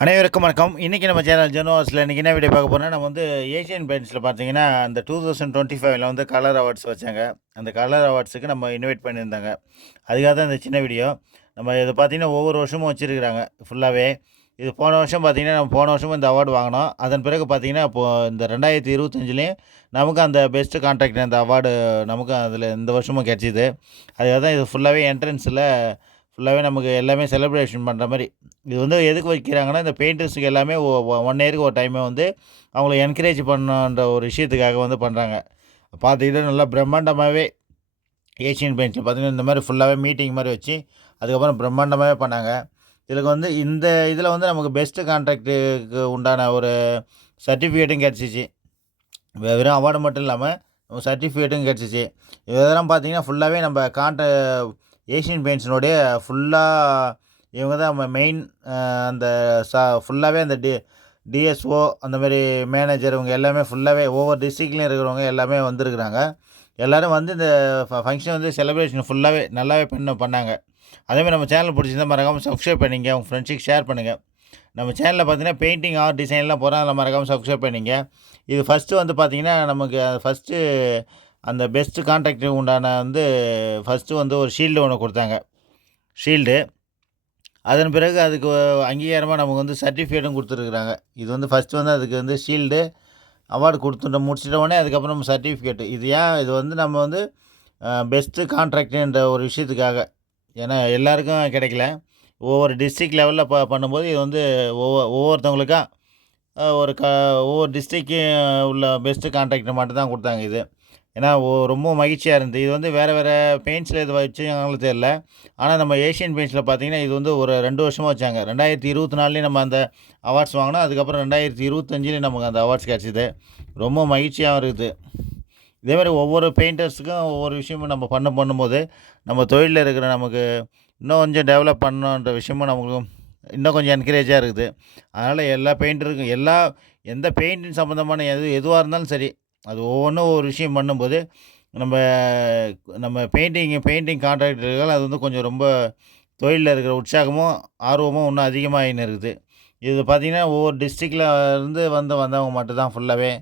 அனைவருக்கும் வணக்கம். இன்றைக்கி நம்ம சேனல் ஜெனோவாஸில் இன்றைக்கி என்ன வீடியோ பார்க்க போனால் நம்ம வந்து ஏஷியன் பெயிண்ட்ஸில் பார்த்தீங்கன்னா அந்த டூ தௌசண்ட் டுவெண்ட்டி ஃபைவ்ல வந்து கலர் அவார்ட்ஸ் வச்சாங்க. அந்த கலர் அவார்ட்ஸுக்கு நம்ம இன்வைட் பண்ணியிருந்தாங்க. அதுக்காக தான் இந்த சின்ன வீடியோ நம்ம இது பார்த்திங்கன்னா ஒவ்வொரு வருஷமும் வச்சுருக்கிறாங்க. ஃபுல்லாகவே இது போன வருஷம் பார்த்திங்கன்னா நம்ம போன வருஷமும் இந்த அவார்டு வாங்கினோம். அதன் பிறகு பார்த்திங்கன்னா இப்போது இந்த ரெண்டாயிரத்தி இருபத்தஞ்சிலையும் நமக்கு அந்த பெஸ்ட்டு கான்ட்ராக்ட் அந்த அவார்டு நமக்கு அதில் இந்த வருஷமும் கிடச்சிது. அதுக்காக தான் இது ஃபுல்லாகவே என்ட்ரன்ஸில் ஃபுல்லாகவே நமக்கு எல்லாமே செலிப்ரேஷன் பண்ணுற மாதிரி. இது வந்து எதுக்கு வைக்கிறாங்கன்னா இந்த பெயிண்டர்ஸுக்கு எல்லாமே ஒன் இயருக்கு ஒரு டைமே வந்து அவங்கள என்கரேஜ் பண்ணுன்ற ஒரு விஷயத்துக்காக வந்து பண்ணுறாங்க பார்த்துக்கிட்டு நல்லா பிரம்மாண்டமாகவே ஏஷியன் பெயிண்ட்ஸில் பார்த்திங்கன்னா இந்த மாதிரி ஃபுல்லாகவே மீட்டிங் மாதிரி வச்சு அதுக்கப்புறம் பிரம்மாண்டமாகவே பண்ணாங்க. இதுக்கு வந்து இந்த இதில் வந்து நமக்கு பெஸ்ட்டு கான்ட்ராக்டுக்கு உண்டான ஒரு சர்டிஃபிகேட்டும் கிடச்சிச்சு. வெறும் அவார்டு மட்டும் இல்லாமல் சர்டிஃபிகேட்டும் கிடச்சிச்சு. இதெல்லாம் பார்த்தீங்கன்னா ஃபுல்லாகவே நம்ம கான்ட்ரா ஏஷியன் பெயிண்ட்ஸினுடைய ஃபுல்லாக இவங்க தான் மெயின் அந்த சா ஃபுல்லாகவே அந்த டி டிஎஸ்ஓ அந்த மாதிரி மேனேஜர் இவங்க எல்லாமே ஃபுல்லாகவே ஒவ்வொரு டிஸ்ட்ரிக்ட்லேயும் இருக்கிறவங்க எல்லாமே வந்திருக்கிறாங்க. எல்லோரும் வந்து இந்த ஃபங்க்ஷன் வந்து செலிப்ரேஷன் ஃபுல்லாகவே நல்லாவே பண்ண பண்ணாங்க. அதேமாதிரி நம்ம சேனல் பிடிச்சிருந்தா மறக்காமல் சப்ஸ்கிரைப் பண்ணிங்க உங்கள் ஃப்ரெண்ட்ஸுக்கு ஷேர் பண்ணுங்கள் நம்ம சேனலில் பார்த்தீங்கன்னா பெயிண்டிங் ஆர்ட் டிசைன்லாம் போகிறோம் அதில் மறக்காமல் சப்ஸ்கிரைப் பண்ணிங்க. இது ஃபஸ்ட்டு வந்து பார்த்திங்கன்னா நமக்கு ஃபஸ்ட்டு அந்த பெஸ்ட்டு கான்ட்ராக்ட் உண்டான வந்து ஃபஸ்ட்டு வந்து ஒரு ஷீல்டு ஒன்று கொடுத்தாங்க. ஷீல்டு அதன் பிறகு அதுக்கு அங்கீகாரமாக நமக்கு வந்து சர்டிஃபிகேட்டும் கொடுத்துருக்குறாங்க. இது வந்து ஃபஸ்ட்டு வந்து அதுக்கு வந்து ஷீல்டு அவார்டு கொடுத்துட்டு முடிச்சிட்ட உடனே அதுக்கப்புறம் சர்டிஃபிகேட்டு இது ஏன்? இது வந்து நம்ம வந்து பெஸ்ட்டு கான்ட்ராக்டுன்ற ஒரு விஷயத்துக்காக. ஏன்னா எல்லாருக்கும் கிடைக்கல. ஒவ்வொரு டிஸ்ட்ரிக் லெவலில் ப பண்ணும்போது இது வந்து ஒவ்வொரு ஒவ்வொருத்தவங்களுக்காக ஒரு க ஒவ்வொரு டிஸ்ட்ரிக்கும் உள்ள பெஸ்ட்டு கான்ட்ராக்டர் மட்டும் தான் கொடுத்தாங்க இது. ஏன்னா ஓ ரொம்ப மகிழ்ச்சியாக இருந்தது. இது வந்து வேறு வேறு பெயிண்ட்ஸில் இது வச்சுருக்காங்களும் தெரில ஆனால் நம்ம ஏஷியன் பெயிண்ட்ஸில் பார்த்தீங்கன்னா இது வந்து ஒரு ரெண்டு வருஷமாக வச்சாங்க. ரெண்டாயிரத்தி இருபத்தி நாலுலேயும் நம்ம அந்த அவார்ட்ஸ் வாங்கினோம். அதுக்கப்புறம் ரெண்டாயிரத்தி இருபத்தஞ்சிலையும் நமக்கு அந்த அவார்ட்ஸ் கிடச்சிது. ரொம்ப மகிழ்ச்சியாகவும் இருக்குது. இதே மாதிரி ஒவ்வொரு பெயிண்டர்ஸுக்கும் ஒவ்வொரு விஷயமும் நம்ம பண்ண பண்ணும்போது நம்ம தொழிலில் இருக்கிற நமக்கு இன்னும் கொஞ்சம் டெவலப் பண்ணணுன்ற விஷயமும் நமக்கு இன்னும் கொஞ்சம் என்கரேஜாக இருக்குது. அதனால் எல்லா பெயிண்டருக்கும் எல்லா எந்த பெயிண்டிங் சம்மந்தமான எது எதுவாக இருந்தாலும் சரி அது ஒவ்வொன்றும் ஒரு விஷயம் பண்ணும்போது நம்ம நம்ம பெயிண்டிங் பெயிண்டிங் கான்ட்ராக்டர்கள் அது வந்து கொஞ்சம் ரொம்ப தொழிலில் இருக்கிற உற்சாகமும் ஆர்வமும் இன்னும் அதிகமாகின்னு இருக்குது. இது பார்த்திங்கன்னா ஒவ்வொரு டிஸ்ட்ரிக்டில் இருந்து வந்து வந்தவங்க மட்டும்தான் ஃபுல்லாகவே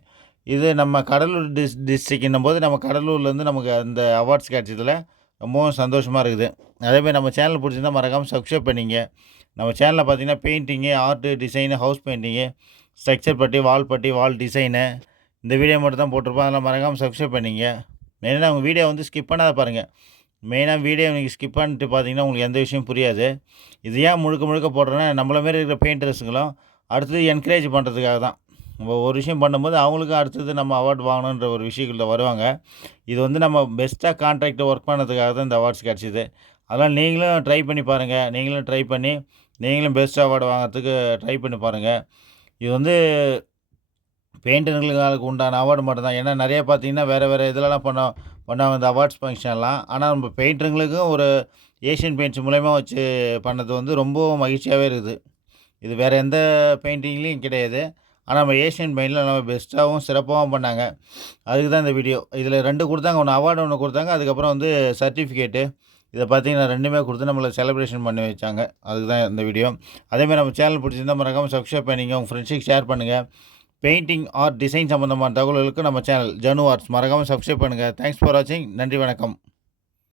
இது நம்ம கடலூர் டிஸ் டிஸ்ட்ரிக்ன்னும் போது நம்ம கடலூர்லேருந்து நமக்கு அந்த அவார்ட்ஸ் கிடச்சதில் ரொம்பவும் சந்தோஷமாக இருக்குது. அதேமாதிரி நம்ம சேனல் பிடிச்சிருந்தால் மறக்காமல் சப்ஸ்கிரைப் பண்ணிங்க. நம்ம சேனலில் பார்த்திங்கன்னா painting art design house painting structure putty wall putty வால் டிசைனு இந்த வீடியோ மட்டும் தான் போட்டிருப்போம். அதெல்லாம் மறக்காமல் சப்ஸ்கிரைப் பண்ணிங்க. மெயினாக உங்கள் வீடியோ வந்து ஸ்கிப் பண்ணாத பாருங்கள் மெயினாக வீடியோ நீங்கள் ஸ்கிப் பண்ணிட்டு பார்த்தீங்கன்னா உங்களுக்கு எந்த விஷயம் புரியாது. இது ஏன் முழுக்க முழுக்க போடுறேன்னா நம்மள மாரி இருக்கிற பெயிண்டர்ஸுங்களும் அடுத்தது என்கரேஜ் பண்ணுறதுக்காக தான். நம்ம ஒரு விஷயம் பண்ணும்போது அவங்களுக்கும் அடுத்தது நம்ம அவார்டு வாங்கணுன்ற ஒரு விஷயங்களில் வருவாங்க. இது வந்து நம்ம பெஸ்ட்டாக கான்ட்ராக்டை ஒர்க் பண்ணதுக்காக தான் இந்த அவார்ட்ஸ் கிடச்சிது. அதனால் நீங்களும் ட்ரை பண்ணி பாருங்கள் நீங்களும் ட்ரை பண்ணி நீங்களும் பெஸ்ட் அவார்டு வாங்குறதுக்கு ட்ரை பண்ணி பாருங்கள் இது வந்து பெயிண்டர்களுக்கு உண்டான அவார்டு மட்டும் தான் ஏன்னா நிறைய பார்த்தீங்கன்னா வேறு வேறு இதெல்லாம் பண்ண பண்ணாங்க இந்த அவார்ட்ஸ் ஃபங்க்ஷன்லாம் ஆனால் நம்ம பெயிண்டருங்களுக்கும் ஒரு ஏஷியன் பெயிண்ட்ஸ் மூலயமா வச்சு பண்ணது வந்து ரொம்ப மகிழ்ச்சியாகவே இருக்குது. இது வேறு எந்த பெயிண்டிங்லேயும் கிடையாது. ஆனால் நம்ம ஏஷியன் பெயிண்டில் நம்ம பெஸ்ட்டாகவும் சிறப்பாகவும் பண்ணாங்க. அதுக்கு தான் இந்த வீடியோ இதில் ரெண்டு கொடுத்தாங்க. ஒன்று அவார்டு ஒன்று கொடுத்தாங்க. அதுக்கப்புறம் வந்து சர்டிஃபிகேட்டு இதை பார்த்தீங்கன்னா ரெண்டுமே கொடுத்து நம்மளை செலிப்ரேஷன் பண்ணி வச்சாங்க. அதுக்கு தான் இந்த வீடியோ அதேமாதிரி நம்ம சேனல் பிடிச்சிருந்தால் மறக்காமல் சப்ஸ்கிரைப் பண்ணிங்க உங்கள் ஃப்ரெண்ட்ஸுக்கு ஷேர் பண்ணுங்கள் பெயிண்டிங் ஆர் டிசைன் சம்மந்தமான தகவல்களுக்கு நம்ம சேனல் ஜனு ஆர்ட்ஸ் மறக்காமல் சப்ஸ்கிரைப் பண்ணுங்கள் தேங்க்ஸ் ஃபார் வாட்சிங் நன்றி வணக்கம்.